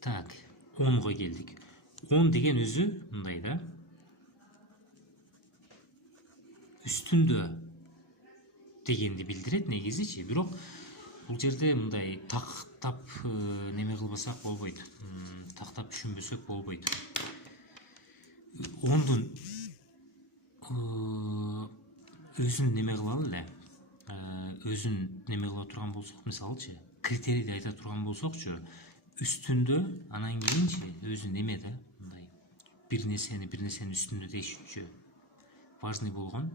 Так, 10-ға келдік. 10 деген өзі мындай да. Үстүндө дегенди билдирет негизичи. Бирок бул жерде мындай тактап неме кылбасак болбойт. Тактап түшүнбөсөк болбойт. 10дун өзүн неме кылалы эле. Өзүн неме кыла турган болсок, мисалычы, критерийди айта турган болсокчу, үстүндө, анан кийинчи өзү неме да, мындай бир нерсени үстүндө дешүүчү важный болгон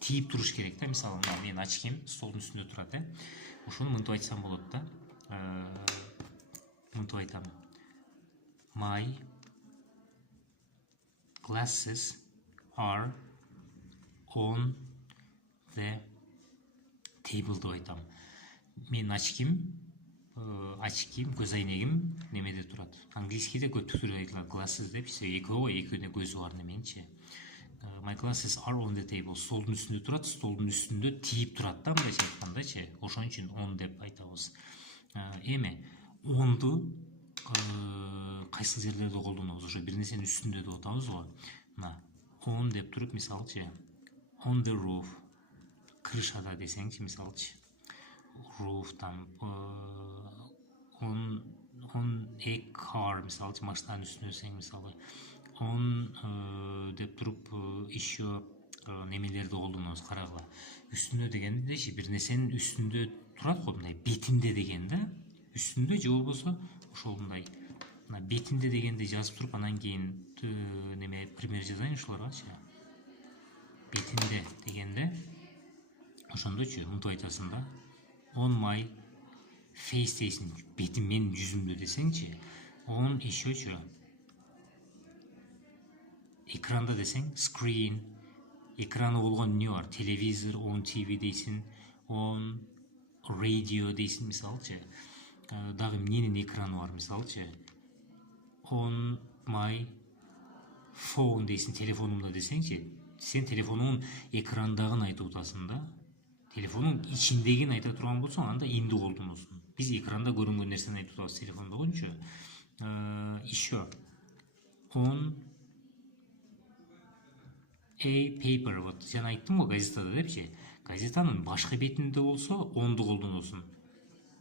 тийип туруш керек да. Мисалы, мен очким столдун үстүндө турат, ошону мынтип айтсам болот да. Мынтип айтам: My glasses are on the table деп айтам. Мен очким, көз айнегим немеде турат. Английскийде көптүк түрдө айтылат glasses деп, экөөнө көзү бар неменчи. My glasses are on the table. Столдун үстүндө турат, столдун үстүндө тийип турат да, мындайча айткандачы. Ошон үчүн on деп айтабыз. Эми 10ду кайсы жерлерде колдонобуз? Ошо бир нерсенин үстүндө деп атабыз го. Мына on деп туруп, мисалчы, on the roof, крышада десеңчи, мисалчы, roof там, on a car, мисалчы, машинанын үстүндө десең, мисалы, on деп туруп еще немелерди колдонобуз, карагыла. Үстүндө дегендечи бир нерсенин үстүндө турат го, мындай бетинде деген да. Үстүндө же болбосо ошол мындай бетинде дегенди жазып туруп, анан кийин неме пример жазайын ушуларгачы. Бетинде дегенде ошондочу мынтип айтасың да. On my face дейсиң, бетим, менин жүзүмдө десеңчи. On ещечу экранда десең, screen, экраны болгон эмне бар? Телевизор, on TV дейсиң, on radio дейсиң, мисалчы. Дагы эмненин экраны бар, мисалчы, on my phone дейсиң, телефонумда десеңчи. Сен телефонунун экрандагын айтып атасың да. Телефонун ичиндегин айта турган болсоң, анда инди колдоносуң. Биз экранда көрүнгөн нерсени айтып атабыз телефондогунчу. Еще on a paper, вот жана айттым го газетада депчи. Газетанын башка бетинде болсо onду колдоносуң.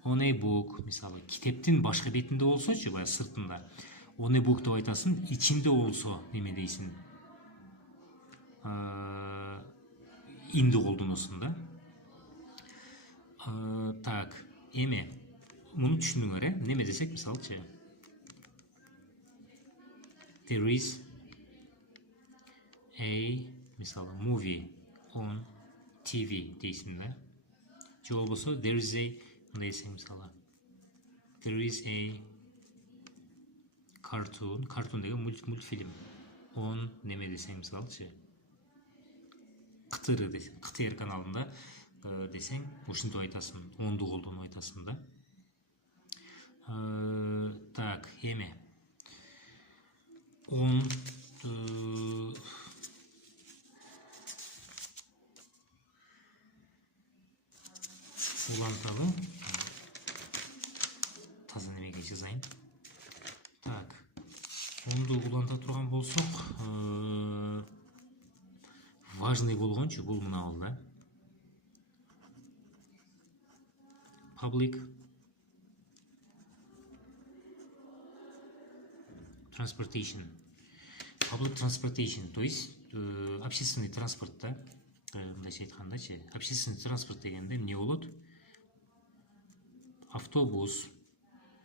On a book, мисалы, китептин башка бетинде болсочу, баягы сыртында, on a book деп айтасың, ичинде болсо неме дейсиң? Инди колдоносуң да. Так, эми муну түшүндүңөр, неме десек, мисалчы, there is a, мисалы, movie on TV дейсиң да. Же болбосо there is a, десең, мисалы, there is a cartoon деген мультфильм on неме десең, мисалчы, КТР десең, КТР каналында десең, ушинтип айтасың, онду колдонуп айтасың да. Так, эми он уланталы, таза немеге жазайын. Так, онду уланта турган болсок, важный болгончу бул мына бол да. Public transportation. Public transportation, то есть общественный транспорт да. Мындайча айткандачы, общественный транспорт дегенде эмне болот? Автобус,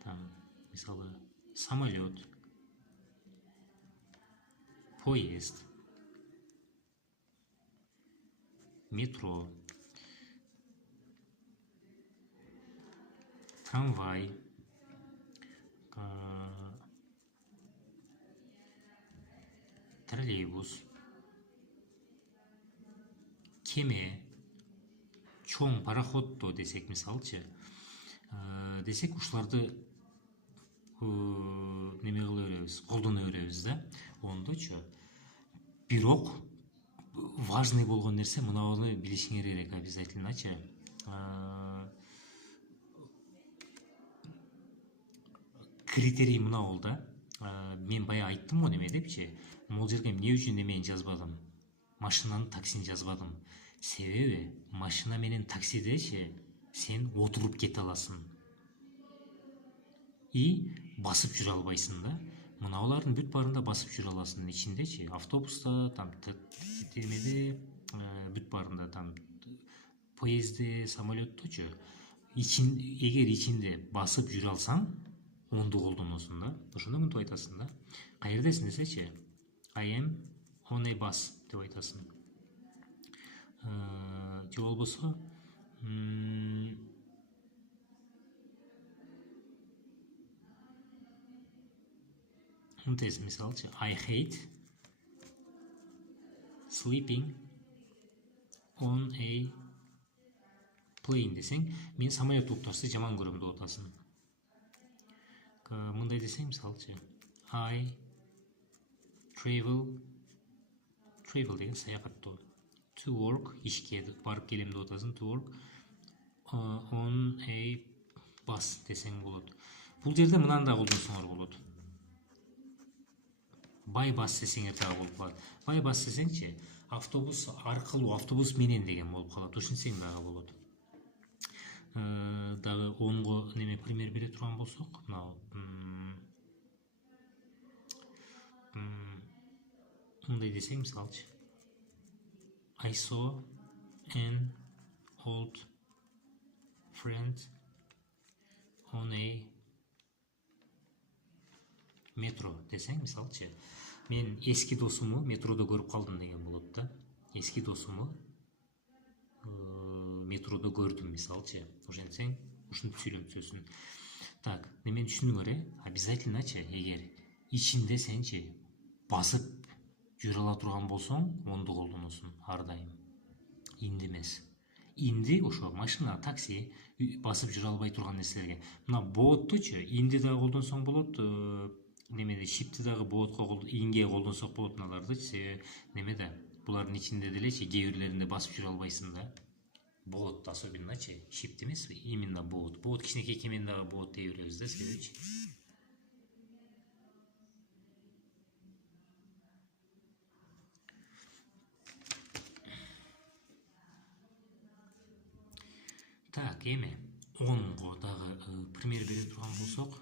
там, мисалы, самолет, поезд, метро, трамвай, троллейбус, кеме, чоң пароходто десек, мисалчы, десек, ушуларды неме кыла беребиз, колдоно беребиз да. Ондочу, бирок важный болгон нерсе мынаны билишиңер керек обязательночу. критерий мына ол да. Мен бая айттым ғой неме депчи. Могул жерге эмне үчүн немени жазбадым? Машинанын таксин жазбадым. Себеби машина менен таксидечи сен отуруп кете аласың. И басып жүрө албайсың да. Мыналардын бүт баарында басып жүрө аласың. Ичиндечи автобуста, там темеде, бүт баарында там поездде, самолетточу. Эгер ичинде басып жүрө алсаң, онду колдоносуң да. Ошондо мынтип айтасың да. Каердесиң десечи, I am on a bus деп айтасың. Же болбосо, мынтесиң мисалчы, I hate sleeping on a plane десең, мен самолет укташты жаман көрөм деп атасың. Мындай десең мисалчы, I travel деген саякаттоо. To work, ишке барып келем деп атасың, to work on a bus десең болот. Бул жерде мынаны да колдонсоңор болот. By bus десеңер дагы болуп калат. By bus десеңчи, автобус аркылуу, автобус менен деген болуп калат. Ушинтсең дагы болот. Дагы онго неме пример бере турган болсок, мына мындай десең мисалчы, I saw an old friend on a metro десең мисалчы, мен эски досуму метродо көрүп калдым деген болот да. Эски досуму метродо көрдүм мисалчы. Ошентсең, ушинтип сүйлөмөсүң. Так, немени түшүндүңөр, обязательночы, эгер ичинде сенчи басып жүрө ала турган болсоң, онду колдоносуң ар дайым. Инди эмес. Инди ошо машина, такси, басып жүрө албай турган нерселерге. Мына боттучу инди дагы колдонсоң болот, немеде шипти дагы ботко инге колдонсок болот мыналарды. Себеби немеде булардын ичинде делечи кээ бирлеринде басып жүрө албайсың да. Бот особенночи, шипти эмес, именно бот. Бот кичинекей кемени дагы бот дей беребиз да, себебичи. Так, эми онго дагы пример бере турган болсок,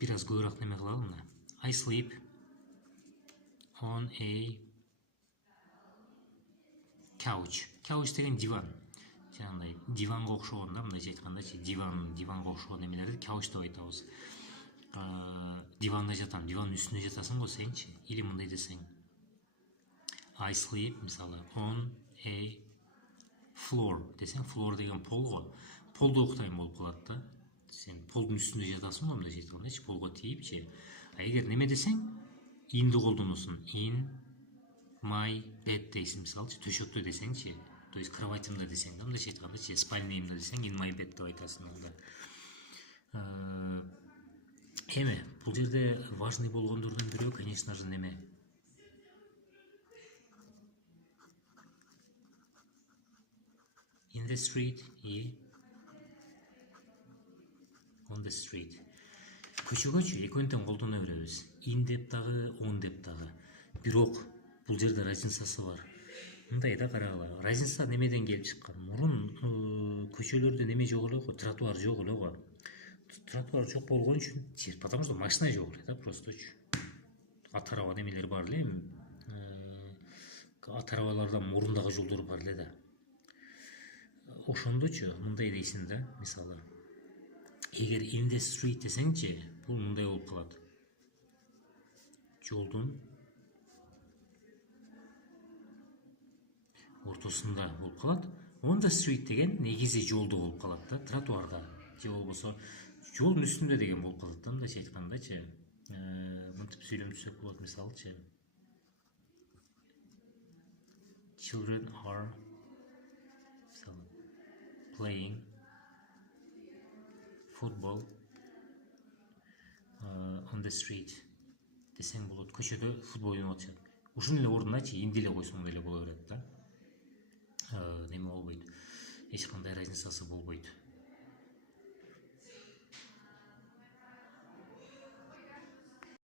бир аз көбүрөөк неме кылалы мына. I sleep on a couch. Couch деген диван. Жанагындай диванга окшогон да, мындайча айткандачы, диванга окшогон немелерди couch деп айтабыз. Диванда жатам, дивандын үстүнө жатасың го сенчи, или мындай десең. I sleep, мисалы, on a floor десең, floor деген пол го. Полдо уктайм болуп калат да. Сен полдун үстүндө жатасың го, мындайча айткандачы, полго тийипчи. Эгер неме десең, инди колдоносуң. In my bed дейсиң, мисалчы, төшөктө десеңчи. То есть кроватимда десең да, мындайча айткандачы, спальнямда десең, in my bed деп айтасың анда. Эми, бул жерде важный болгондордун бирөө, конечно же, неме? In the street и on the street. Көчөгөчү экөөнтен колдоно беребиз. In деп дагы, on деп дагы. Бирок бул жерде разницасы бар. Мындай да карагыла. Разница немеден келип чыккан? Мурун көчөлөрдө неме жок эле го, тротуар жок эле го. Тротуар жок болгон үчүн, потому что машина жок эле да, просточу. Ат араба немелер бар эле, ат арабалардан мурундагы жолдор бар эле да. Ошондочу мындай дейсиң да, мисалы. Эгер in the street десеңчи, бул мындай болуп калат. Жолдун ортосунда болуп калат. On the street деген негизи жолдо болуп калат да, тротуарда. Же болбосо жолдун үстүндө деген болуп калат да, мындайча айткандачы. Мынтип сүйлөмөсөк болот, мисалчы. Children are playing football on the street десең болот. Көчөдө футбол ойноп атышат. ушул эле ордуначы эмне эле койсоң деле боло берет да. Неме болбойт, эч кандай разницасы болбойт.